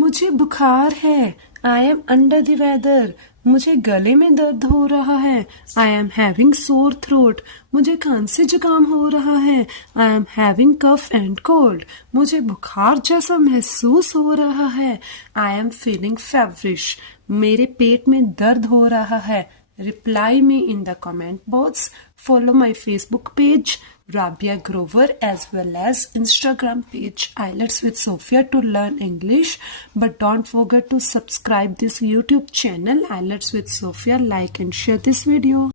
मुझे बुखार है। I am under the weather. मुझे गले में दर्द हो रहा है। I am having sore throat. मुझे खांसी जुकाम हो रहा है। I am having cough and cold. मुझे बुखार जैसा महसूस हो रहा है। I am feeling feverish. मेरे पेट में दर्द हो रहा है। Reply me in the comment box. Follow my Facebook page Rabia Grover as well as Instagram page IELTS with Sophia to learn English. But don't forget to subscribe this YouTube channel IELTS with Sophia. Like and share this video.